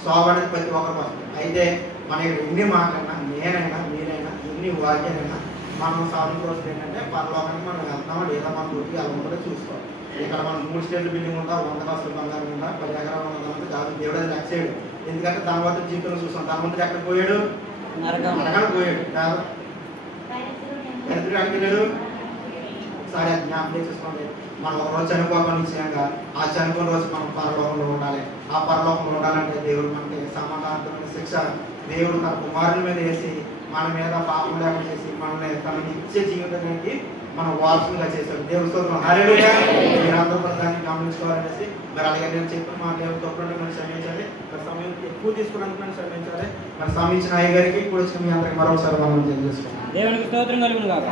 శోభ అనేది ప్రతి ఒక్కరికి వస్తుంది. అయితే మన ఎన్ని మాటైనా, నేనైనా మీరైనా, ఎన్ని వాక్యాలైనా మనం సాధించవలసింది ఏంటంటే పరలోకానికి మనం వెళ్తామా లేదా మన గుర్తుకి వెళ్ళకుండా చూసుకోవాలి. ఇక్కడ మనం 3 స్టేట్ల బిల్డింగ్ ఉందా, 100 కాసులు బంగారం ఉందా, 10 ఎకరాలు ఉన్నదంతా కాదు. దేవుడు అది లక్ష్యాడు. ఎందుకంటే తన వద్ద జీవితంలో చూస్తాం. తన ముందు ఎక్కడ పోయాడు? నరకానికి పోయాడు కాదు. ఎదురు అడిగాడు. ఒకసారి జ్ఞాపకం చేసుకోండి. మనం ఒక రోజు చనిపోకుండా నిశ్చయంగా ఆ చనిపోయిన రోజు మనం పరలోకంలో ఉండాలి. ఆ పరలోకంలో ఉండాలంటే దేవుడు మనకి సమాధానమైన శిక్ష దేవుడు తన కుమారుని మీద వేసి మన మీద పాపం లేకుండా చేసి మనల్ని తన నిత్య జీవితానికి మనం వారసులుగా చేశాడు. దేవుడి స్తోత్రం. హల్లెలూయా. మీరందరూ కూడా దాన్ని గమనించుకోవాలనేసి మరి అలాగే నేను చెప్పిన మాట దేవుడు తప్పుంటే మనం క్షమించాలి. మరి సమయం ఎక్కువ తీసుకున్నందుకు మనం క్షమించాలి. మరి సమయించిన అయ్య గారికి ఇప్పుడు వచ్చిన మీ అందరికి మరొకసారి మనం తెలియజేసుకోవాలి. దేవునికి స్తోత్రం కలుగును గాక.